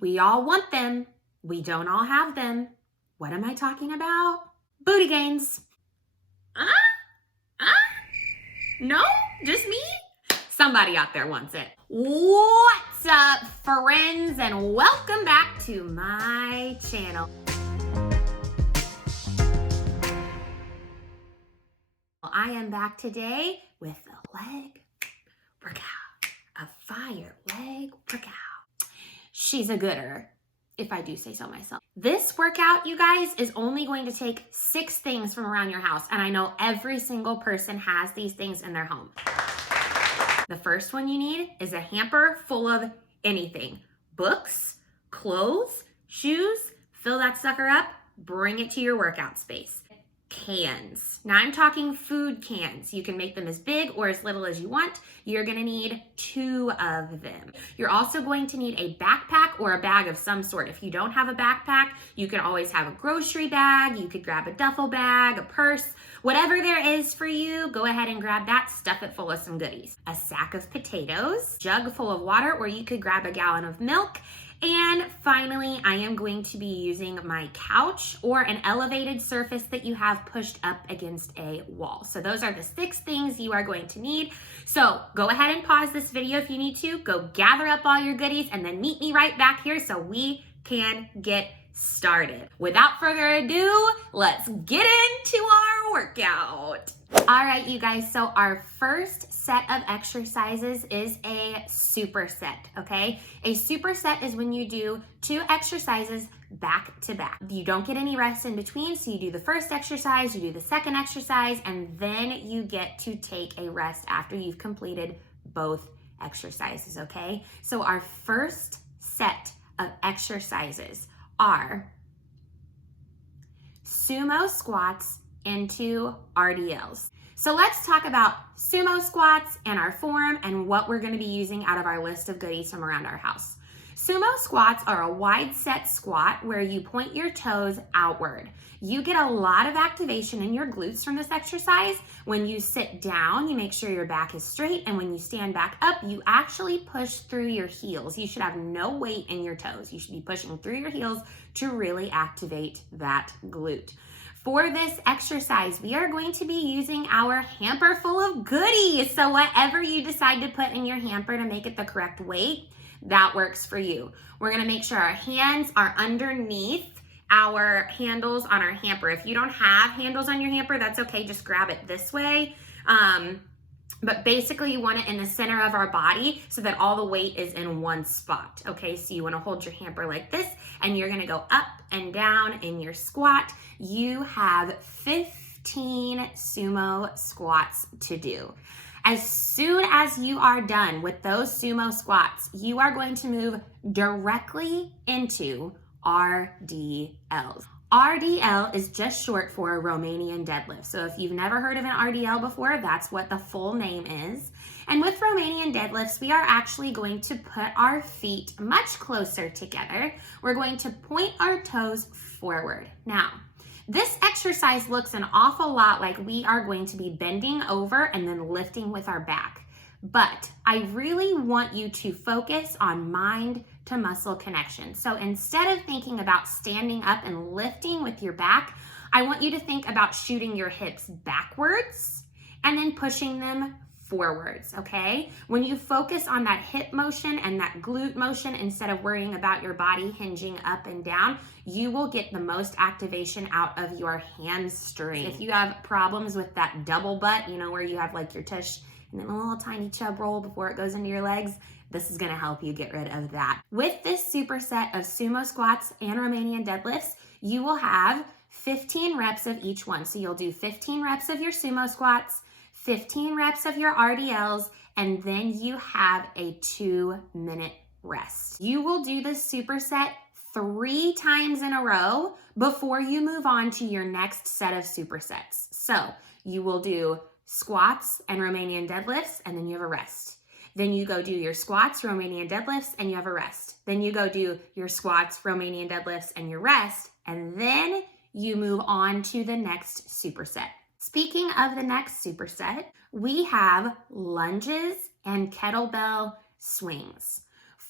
We all want them. We don't all have them. What am I talking about? Booty gains. No? Just me? Somebody out there wants it. What's up, friends? And welcome back to my channel. I am back today with a leg workout, a fire leg workout. She's a gooder, if I do say so myself. This workout, you guys, is only going to take 6 things from around your house. And I know every single person has these things in their home. The first one you need is a hamper full of anything. Books, clothes, shoes, fill that sucker up, bring it to your workout space. Cans. Now I'm talking food cans. You can make them as big or as little as you want. You're gonna need 2 of them. You're also going to need a backpack or a bag of some sort. If you don't have a backpack, you can always have a grocery bag. You could grab a duffel bag, a purse, whatever there is for you, go ahead and grab that, stuff it full of some goodies. A sack of potatoes, jug full of water, or you could grab a gallon of milk. And finally, I am going to be using my couch or an elevated surface that you have pushed up against a wall. So those are the 6 things you are going to need. So go ahead and pause this video if you need to. Go gather up all your goodies and then meet me right back here so we can get started. Without further ado, let's get into our workout. All right, you guys, so our first set of exercises is a superset, okay? A superset is when you do 2 exercises back to back. You don't get any rest in between, so you do the first exercise, you do the second exercise, and then you get to take a rest after you've completed both exercises, okay? So our first set of exercises are sumo squats into RDL'S. So let's talk about sumo squats and our form and what we're going to be using out of our list of goodies from around our house. Sumo squats are a wide set squat where you point your toes outward. You get a lot of activation in your glutes from this exercise. When you sit down, you make sure your back is straight, and when you stand back up, you actually push through your heels. You should have no weight in your toes. You should be pushing through your heels to really activate that glute. For this exercise, we are going to be using our hamper full of goodies. So whatever you decide to put in your hamper to make it the correct weight, that works for you. We're gonna make sure our hands are underneath our handles on our hamper. If you don't have handles on your hamper, that's okay, just grab it this way. But basically you want it in the center of our body so that all the weight is in one spot, okay? So you wanna hold your hamper like this, and you're gonna go up and down in your squat. You have 15 sumo squats to do. As soon as you are done with those sumo squats, you are going to move directly into RDL'S. RDL is just short for Romanian deadlift. So if you've never heard of an RDL before, that's what the full name is. And with Romanian deadlifts, we are actually going to put our feet much closer together. We're going to point our toes forward. Now, this exercise looks an awful lot like we are going to be bending over and then lifting with our back. But I really want you to focus on mind to muscle connection. So instead of thinking about standing up and lifting with your back, I want you to think about shooting your hips backwards and then pushing them forwards, okay? When you focus on that hip motion and that glute motion instead of worrying about your body hinging up and down, you will get the most activation out of your hamstring. If you have problems with that double butt, you know, where you have like your tush and then a little tiny chub roll before it goes into your legs, this is gonna help you get rid of that. With this superset of sumo squats and Romanian deadlifts, you will have 15 reps of each one. So you'll do 15 reps of your sumo squats, 15 reps of your RDL'S, and then you have a 2-minute rest. You will do this superset 3 times in a row before you move on to your next set of supersets. So you will do squats and Romanian deadlifts, and then you have a rest. Then you go do your squats, Romanian deadlifts, and you have a rest. Then you go do your squats, Romanian deadlifts, and your rest, and then you move on to the next superset. Speaking of the next superset, we have lunges and kettlebell swings.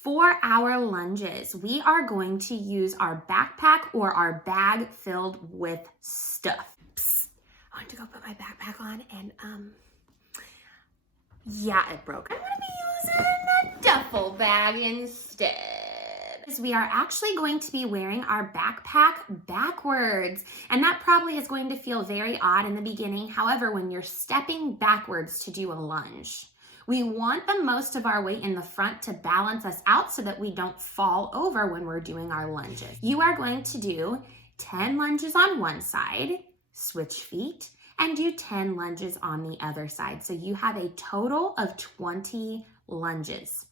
For our lunges, we are going to use our backpack or our bag filled with stuff. Psst, I want to go put my backpack on and yeah, it broke. I'm gonna be using a duffel bag instead. We are actually going to be wearing our backpack backwards, and that probably is going to feel very odd in the beginning. However, when you're stepping backwards to do a lunge, we want the most of our weight in the front to balance us out so that we don't fall over when we're doing our lunges. You are going to do 10 lunges on one side, switch feet, and do 10 lunges on the other side. So you have a total of 20 lunges.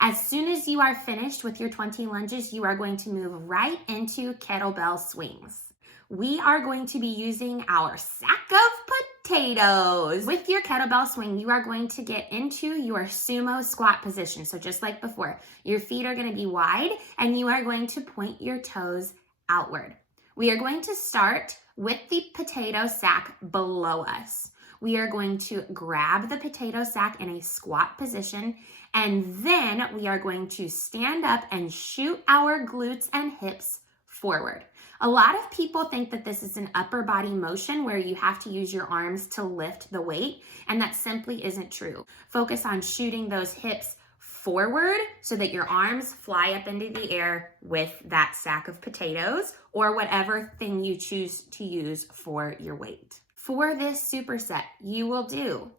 As soon as you are finished with your 20 lunges, you are going to move right into kettlebell swings. We are going to be using our sack of potatoes. With your kettlebell swing, you are going to get into your sumo squat position. So just like before, your feet are going to be wide and you are going to point your toes outward. We are going to start with the potato sack below us. We are going to grab the potato sack in a squat position, and then we are going to stand up and shoot our glutes and hips forward. A lot of people think that this is an upper body motion where you have to use your arms to lift the weight, and that simply isn't true. Focus on shooting those hips forward so that your arms fly up into the air with that sack of potatoes or whatever thing you choose to use for your weight. For this superset, you will do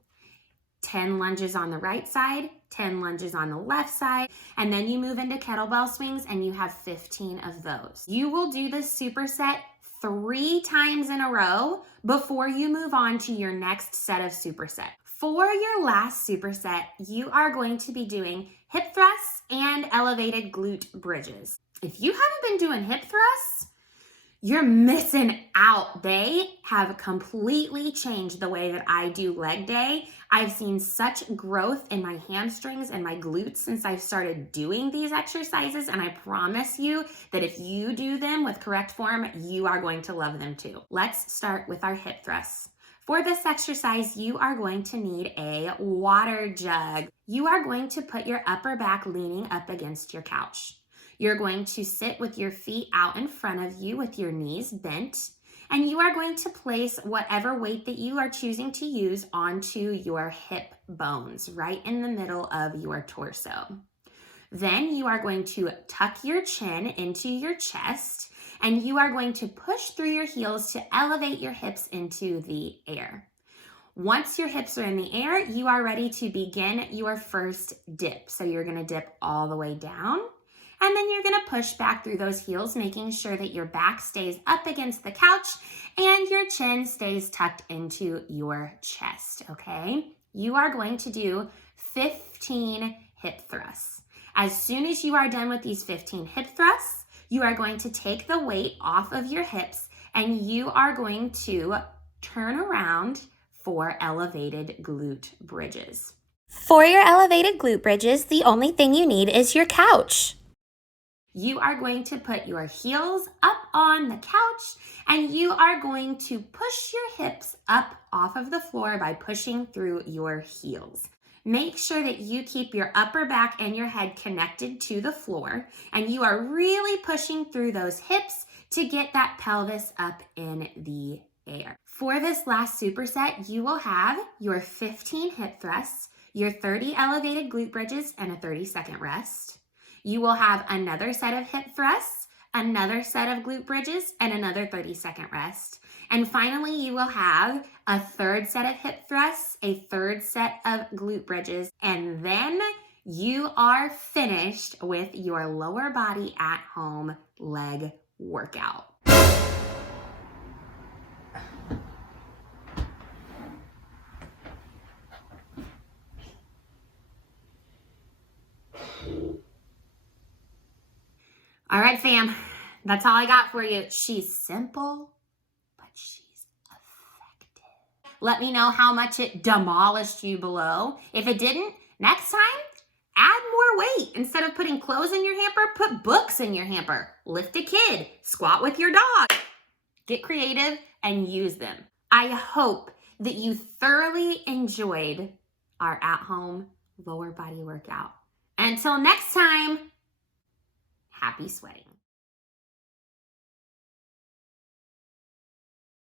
10 lunges on the right side, 10 lunges on the left side, and then you move into kettlebell swings and you have 15 of those. You will do this superset 3 times in a row before you move on to your next set of superset. For your last superset, you are going to be doing hip thrusts and elevated glute bridges. If you haven't been doing hip thrusts, you're missing out. They have completely changed the way that I do leg day. I've seen such growth in my hamstrings and my glutes since I've started doing these exercises, and I promise you that if you do them with correct form, you are going to love them too. Let's start with our hip thrusts. For this exercise, you are going to need a water jug. You are going to put your upper back leaning up against your couch. You're going to sit with your feet out in front of you with your knees bent, and you are going to place whatever weight that you are choosing to use onto your hip bones, right in the middle of your torso. Then you are going to tuck your chin into your chest, and you are going to push through your heels to elevate your hips into the air. Once your hips are in the air, you are ready to begin your first dip. So you're going to dip all the way down, and then you're going to push back through those heels, making sure that your back stays up against the couch and your chin stays tucked into your chest, okay? You are going to do 15 hip thrusts. As soon as you are done with these 15 hip thrusts, you are going to take the weight off of your hips and you are going to turn around for elevated glute bridges. For your elevated glute bridges, the only thing you need is your couch. You are going to put your heels up on the couch and you are going to push your hips up off of the floor by pushing through your heels. Make sure that you keep your upper back and your head connected to the floor, and you are really pushing through those hips to get that pelvis up in the air. For this last superset, you will have your 15 hip thrusts, your 30 elevated glute bridges, and a 30-second rest. You will have another set of hip thrusts, another set of glute bridges, and another 30-second rest. And finally, you will have a third set of hip thrusts, a third set of glute bridges, and then you are finished with your lower body at home leg workout. All right, fam, that's all I got for you. She's simple, but she's effective. Let me know how much it demolished you below. If it didn't, next time, add more weight. Instead of putting clothes in your hamper, put books in your hamper. Lift a kid, squat with your dog. Get creative and use them. I hope that you thoroughly enjoyed our at-home lower body workout. Until next time, happy sweating.